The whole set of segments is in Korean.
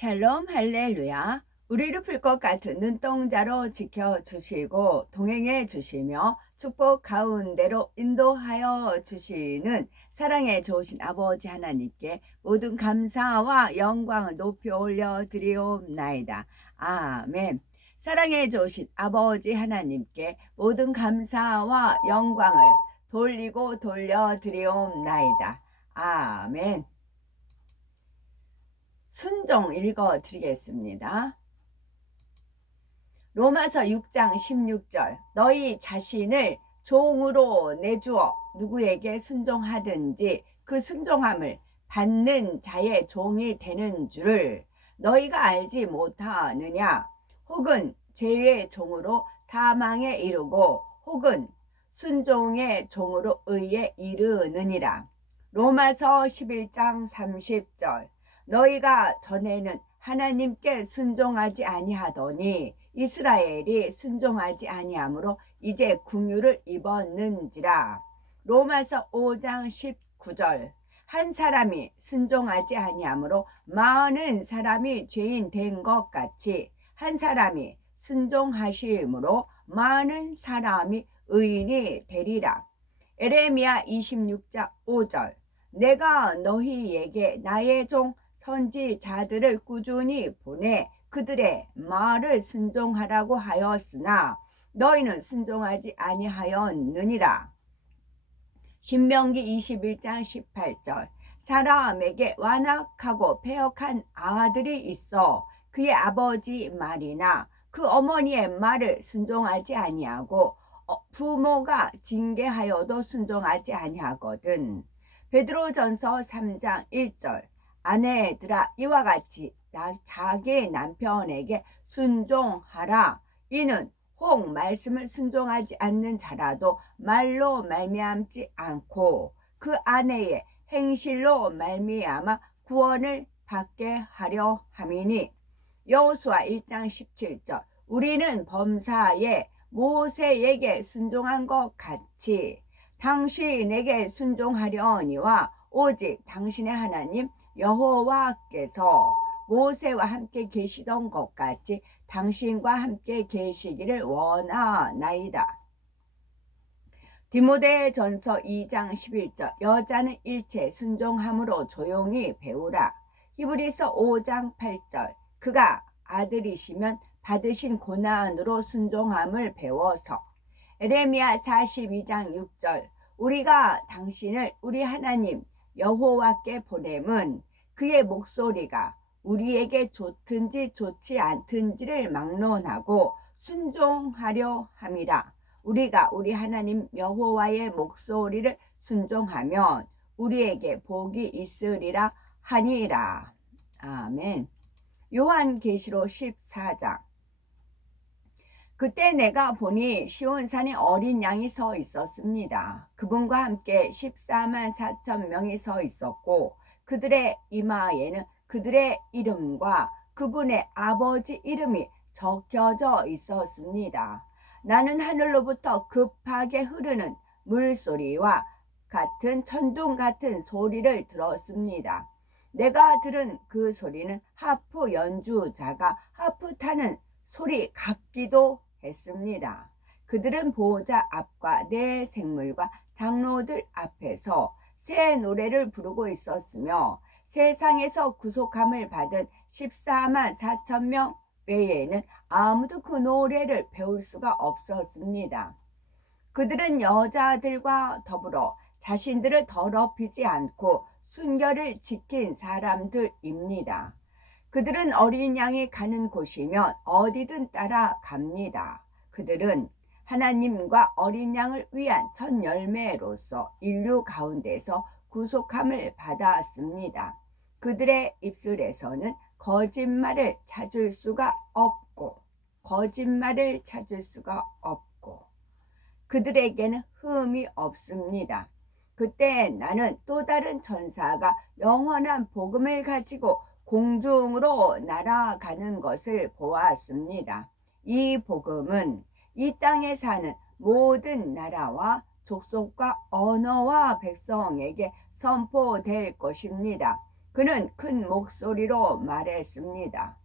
샬롬 할렐루야. 우리를 풀 것 같은 눈동자로 지켜주시고 동행해 주시며 축복 가운데로 인도하여 주시는 사랑에 좋으신 아버지 하나님께 모든 감사와 영광을 높이 올려 드리옵나이다. 아멘. 사랑에 좋으신 아버지 하나님께 모든 감사와 영광을 돌리고 돌려 드리옵나이다. 아멘. 순종 읽어 드리겠습니다. 로마서 6장 16절 너희 자신을 종으로 내주어 누구에게 순종하든지 그 순종함을 받는 자의 종이 되는 줄을 너희가 알지 못하느냐. 혹은 죄의 종으로 사망에 이르고 혹은 순종의 종으로 의에 이르느니라. 로마서 11장 30절 너희가 전에는 하나님께 순종하지 아니하더니 이스라엘이 순종하지 아니하므로 이제 궁유를 입었는지라. 로마서 5장 19절 한 사람이 순종하지 아니하므로 많은 사람이 죄인 된 것 같이 한 사람이 순종하심으로 많은 사람이 의인이 되리라. 에레미야 26장 5절 내가 너희에게 나의 종 선지자들을 꾸준히 보내 그들의 말을 순종하라고 하였으나 너희는 순종하지 아니하였느니라. 신명기 21장 18절 사람에게 완악하고 패역한 아들이 있어 그의 아버지 말이나 그 어머니의 말을 순종하지 아니하고 부모가 징계하여도 순종하지 아니하거든. 베드로전서 3장 1절 아내들아 이와 같이 자기 남편에게 순종하라. 이는 혹 말씀을 순종하지 않는 자라도 말로 말미암지 않고 그 아내의 행실로 말미암아 구원을 받게 하려 함이니. 여호수아 1장 17절 우리는 범사에 모세에게 순종한 것 같이 당신에게 순종하려니와 오직 당신의 하나님 여호와께서 모세와 함께 계시던 것 같이 당신과 함께 계시기를 원하나이다. 디모데전서 2장 11절 여자는 일체 순종함으로 조용히 배우라. 히브리서 5장 8절 그가 아들이시면 받으신 고난으로 순종함을 배워서. 에레미야 42장 6절 우리가 당신을 우리 하나님 여호와께 보냄은 그의 목소리가 우리에게 좋든지 좋지 않든지를 막론하고 순종하려 함이라. 우리가 우리 하나님 여호와의 목소리를 순종하면 우리에게 복이 있으리라 하니라. 아멘. 요한계시록 14장 그때 내가 보니 시온산에 어린 양이 서 있었습니다. 그분과 함께 14만 4천 명이 서 있었고 그들의 이마에는 그들의 이름과 그분의 아버지 이름이 적혀져 있었습니다. 나는 하늘로부터 급하게 흐르는 물소리와 같은 천둥 같은 소리를 들었습니다. 내가 들은 그 소리는 하프 연주자가 하프 타는 소리 같기도 했습니다. 그들은 보호자 앞과 네 생물과 장로들 앞에서 새 노래를 부르고 있었으며 세상에서 구속함을 받은 14만 4천 명 외에는 아무도 그 노래를 배울 수가 없었습니다. 그들은 여자들과 더불어 자신들을 더럽히지 않고 순결을 지킨 사람들입니다. 그들은 어린 양이 가는 곳이면 어디든 따라갑니다. 그들은 하나님과 어린 양을 위한 첫 열매로서 인류 가운데서 구속함을 받았습니다. 그들의 입술에서는 거짓말을 찾을 수가 없고 그들에게는 흠이 없습니다. 그때 나는 또 다른 천사가 영원한 복음을 가지고 공중으로 날아가는 것을 보았습니다. 이 복음은 이 땅에 사는 모든 나라와 족속과 언어와 백성에게 선포될 것입니다. 그는 큰 목소리로 말했습니다.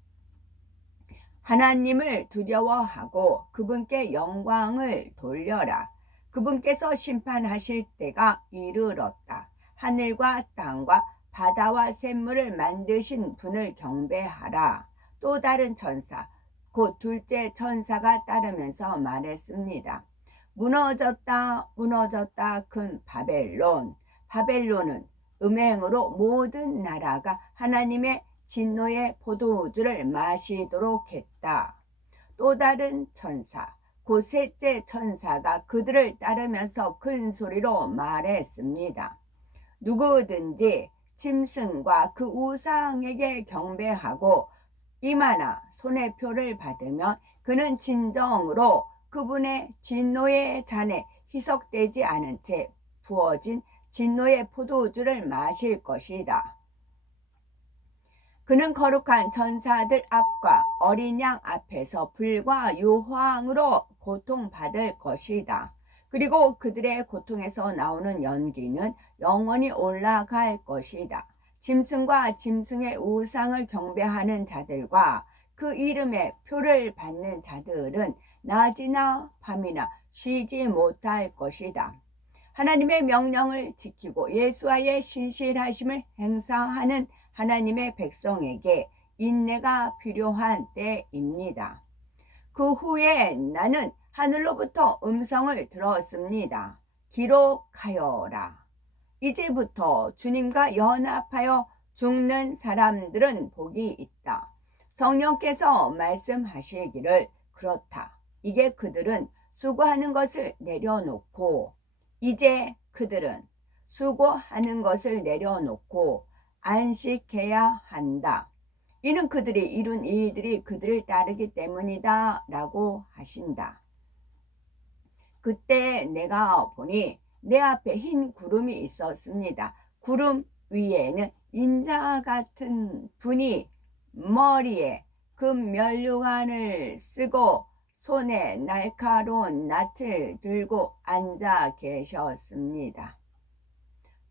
하나님을 두려워하고 그분께 영광을 돌려라. 그분께서 심판하실 때가 이르렀다. 하늘과 땅과 바다와 샘물을 만드신 분을 경배하라. 또 다른 천사, 곧 둘째 천사가 따르면서 말했습니다. 무너졌다, 무너졌다, 큰 바벨론. 바벨론은 음행으로 모든 나라가 하나님의 진노의 포도주를 마시도록 했다. 또 다른 천사, 곧 셋째 천사가 그들을 따르면서 큰 소리로 말했습니다. 누구든지 짐승과 그 우상에게 경배하고 이마나 손의 표를 받으면 그는 진정으로 그분의 진노의 잔에 희석되지 않은 채 부어진 진노의 포도주를 마실 것이다. 그는 거룩한 천사들 앞과 어린 양 앞에서 불과 유황으로 고통받을 것이다. 그리고 그들의 고통에서 나오는 연기는 영원히 올라갈 것이다. 짐승과 짐승의 우상을 경배하는 자들과 그 이름의 표를 받는 자들은 낮이나 밤이나 쉬지 못할 것이다. 하나님의 명령을 지키고 예수와의 신실하심을 행사하는 하나님의 백성에게 인내가 필요한 때입니다. 그 후에 나는 하늘로부터 음성을 들었습니다. 기록하여라. 이제부터 주님과 연합하여 죽는 사람들은 복이 있다. 성령께서 말씀하시기를 그렇다. 이게 그들은 수고하는 것을 내려놓고 이제 그들은 수고하는 것을 내려놓고 안식해야 한다. 이는 그들이 이룬 일들이 그들을 따르기 때문이다 라고 하신다. 그때 내가 보니 내 앞에 흰 구름이 있었습니다. 구름 위에는 인자 같은 분이 머리에 금 면류관을 쓰고 손에 날카로운 낫을 들고 앉아 계셨습니다.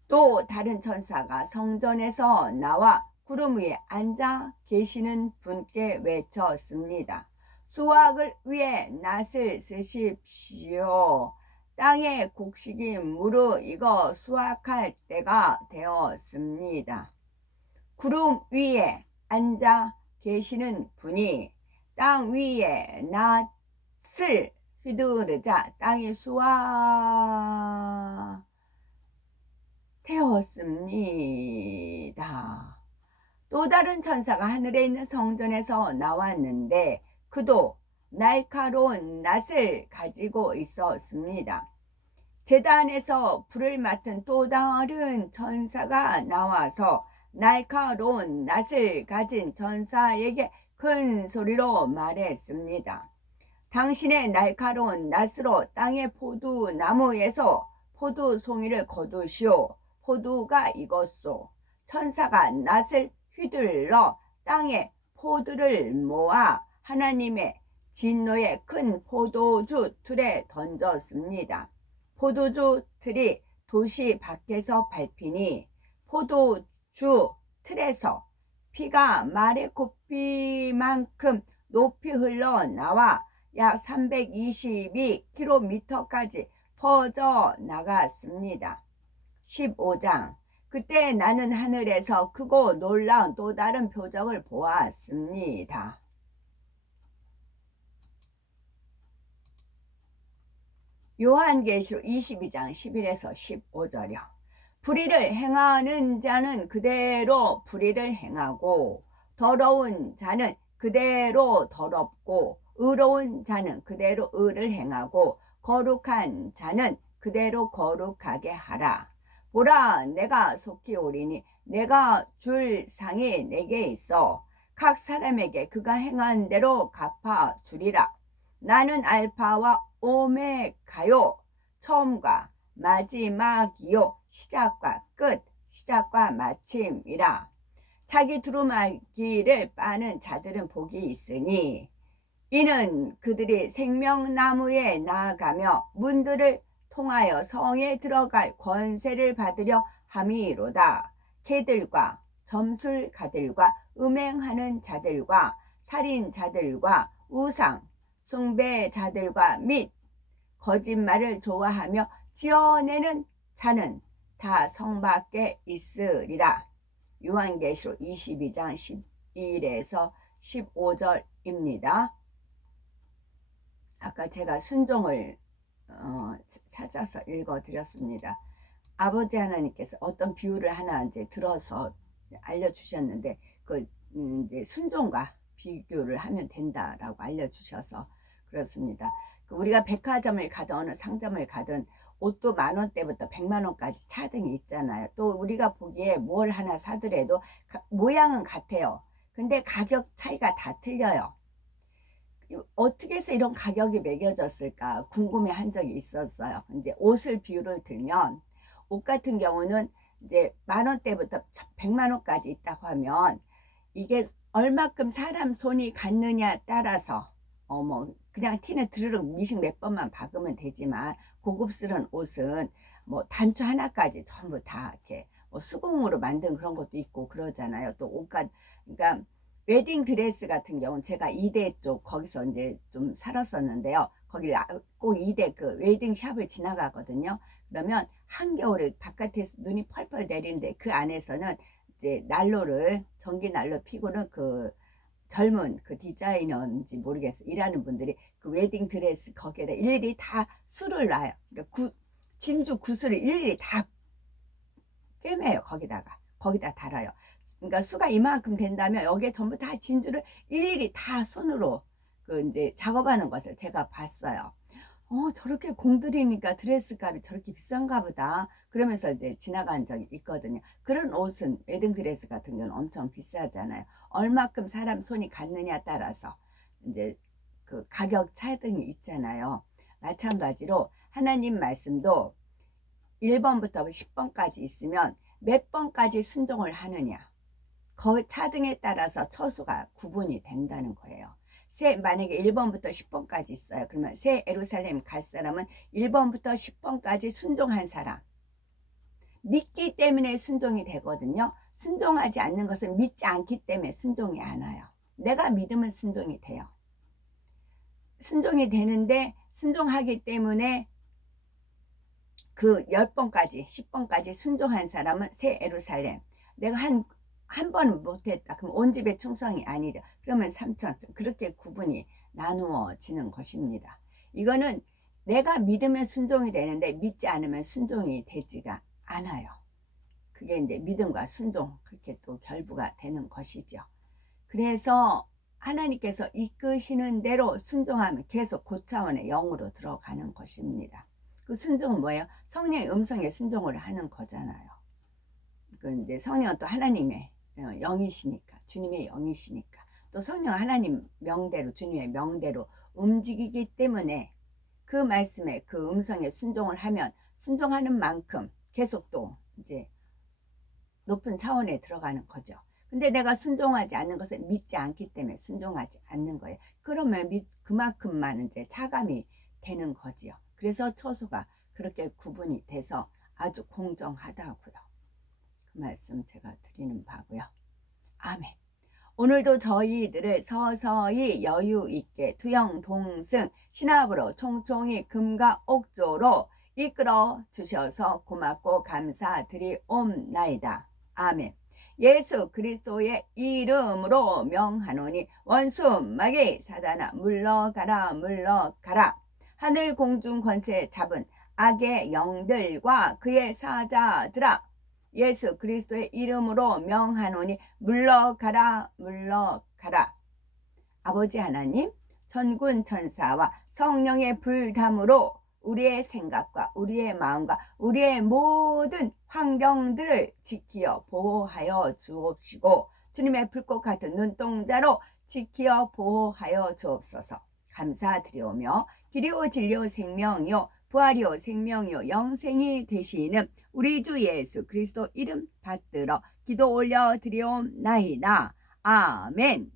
또 다른 천사가 성전에서 나와 구름 위에 앉아 계시는 분께 외쳤습니다. 수확을 위해 낫을 쓰십시오. 땅에 곡식이 무르익어 수확할 때가 되었습니다. 구름 위에 앉아 계시는 분이 땅 위에 낫을 휘두르자 땅이 수확되었습니다. 또 다른 천사가 하늘에 있는 성전에서 나왔는데 그도 날카로운 낫을 가지고 있었습니다. 제단에서 불을 맡은 또 다른 천사가 나와서 날카로운 낫을 가진 천사에게 큰 소리로 말했습니다. 당신의 날카로운 낫으로 땅의 포도나무에서 포도송이를 거두시오. 포도가 익었소. 천사가 낫을 휘둘러 땅에 포도를 모아 하나님의 진노의 큰 포도주 틀에 던졌습니다. 포도주 틀이 도시 밖에서 밟히니 포도주 틀에서 피가 말의 코피만큼 높이 흘러나와 약 322km까지 퍼져 나갔습니다. 15장. 그때 나는 하늘에서 크고 놀라운 또 다른 표적을 보았습니다. 요한계시록 22장 11에서 15절이요. 불의를 행하는 자는 그대로 불의를 행하고 더러운 자는 그대로 더럽고 의로운 자는 그대로 의를 행하고 거룩한 자는 그대로 거룩하게 하라. 보라, 내가 속히 오리니 내가 줄 상이 내게 있어 각 사람에게 그가 행한 대로 갚아 주리라. 나는 알파와 오메가요, 처음과 마지막이요, 시작과 끝, 시작과 마침이라. 자기 두루마기를 빠는 자들은 복이 있으니 이는 그들이 생명나무에 나아가며 문들을 통하여 성에 들어갈 권세를 받으려 함이로다. 개들과 점술가들과 음행하는 자들과 살인자들과 우상 숭배자들과 및 거짓말을 좋아하며 지어내는 자는 다 성 밖에 있으리라. 요한계시록 22장 12에서 15절입니다. 아까 제가 순종을 찾아서 읽어드렸습니다. 아버지 하나님께서 어떤 비유를 하나 이제 들어서 알려주셨는데 그 이제 순종과 비교를 하면 된다라고 알려주셔서 그렇습니다. 우리가 백화점을 가든 어느 상점을 가든 옷도 10,000원대부터 100만원까지 차등이 있잖아요. 또 우리가 보기에 뭘 하나 사더라도 모양은 같아요. 근데 가격 차이가 다 틀려요. 어떻게 해서 이런 가격이 매겨졌을까 궁금해 한 적이 있었어요. 이제 옷을 비유를 들면 옷 같은 경우는 이제 10,000원대부터 100만원까지 있다고 하면 이게 얼마큼 사람 손이 갔느냐에 따라서 뭐 그냥 티는 드르륵 미식 몇 번만 박으면 되지만 고급스러운 옷은 뭐 단추 하나까지 전부 다 이렇게 뭐 수공으로 만든 그런 것도 있고 그러잖아요. 또 옷가 그러니까 웨딩 드레스 같은 경우는 제가 이대 쪽 거기서 이제 좀 살았었는데요. 거기를 꼭 이대 그 웨딩 샵을 지나가거든요. 그러면 한겨울에 바깥에서 눈이 펄펄 내리는데 그 안에서는 이제 난로를 전기 난로 피고는 그 젊은 그 디자이너인지 모르겠어요. 일하는 분들이 그 웨딩 드레스 거기에다 일일이 다 수를 놔요. 그러니까 진주 구슬을 일일이 다 꿰매요. 거기다 달아요. 그러니까 수가 이만큼 된다면 여기에 전부 다 진주를 일일이 다 손으로 그 이제 작업하는 것을 제가 봤어요. 저렇게 공들이니까 드레스 값이 저렇게 비싼가 보다 그러면서 이제 지나간 적이 있거든요. 그런 옷은 웨딩 드레스 같은 경우는 엄청 비싸잖아요. 얼마큼 사람 손이 갔느냐에 따라서 이제 그 가격 차등이 있잖아요. 마찬가지로 하나님 말씀도 1번부터 10번까지 있으면 몇 번까지 순종을 하느냐 그 차등에 따라서 처수가 구분이 된다는 거예요. 만약에 1번부터 10번까지 있어요. 그러면 새 예루살렘 갈 사람은 1번부터 10번까지 순종한 사람. 믿기 때문에 순종이 되거든요. 순종하지 않는 것은 믿지 않기 때문에 순종이 안 와요. 내가 믿으면 순종이 돼요. 순종이 되는데 순종하기 때문에 그 10번까지 10번까지 순종한 사람은 새 예루살렘. 내가 한 번은 못했다. 그럼 온 집의 충성이 아니죠. 그러면 3천. 그렇게 구분이 나누어지는 것입니다. 이거는 내가 믿으면 순종이 되는데 믿지 않으면 순종이 되지가 않아요. 그게 이제 믿음과 순종 그렇게 또 결부가 되는 것이죠. 그래서 하나님께서 이끄시는 대로 순종하면 계속 고차원의 영으로 들어가는 것입니다. 그 순종은 뭐예요? 성령의 음성에 순종을 하는 거잖아요. 그 이제 성령은 또 하나님의 영이시니까, 주님의 영이시니까, 또 성령은 하나님 명대로, 주님의 명대로 움직이기 때문에 그 말씀에 그 음성에 순종을 하면 순종하는 만큼 계속 또 이제 높은 차원에 들어가는 거죠. 근데 내가 순종하지 않는 것을 믿지 않기 때문에 순종하지 않는 거예요. 그러면 그만큼만 이제 차감이 되는 거지요. 그래서 처소가 그렇게 구분이 돼서 아주 공정하다고요. 그 말씀 제가 드리는 바고요. 아멘. 오늘도 저희들을 서서히 여유 있게 두영 동승 신압으로 총총히 금과 옥조로 이끌어 주셔서 고맙고 감사드리옵나이다. 아멘. 예수 그리스도의 이름으로 명하노니 원수 마귀 사단아 물러가라 물러가라. 하늘 공중 권세 잡은 악의 영들과 그의 사자들아 예수 그리스도의 이름으로 명하노니 물러가라 물러가라. 아버지 하나님 천군 천사와 성령의 불담으로 우리의 생각과 우리의 마음과 우리의 모든 환경들을 지키어 보호하여 주옵시고 주님의 불꽃 같은 눈동자로 지키어 보호하여 주옵소서. 감사드리오며 길이요 진리요 생명이요 부활이요 생명이요 영생이 되시는 우리 주 예수 그리스도 이름 받들어 기도 올려 드리옵나이다. 아멘.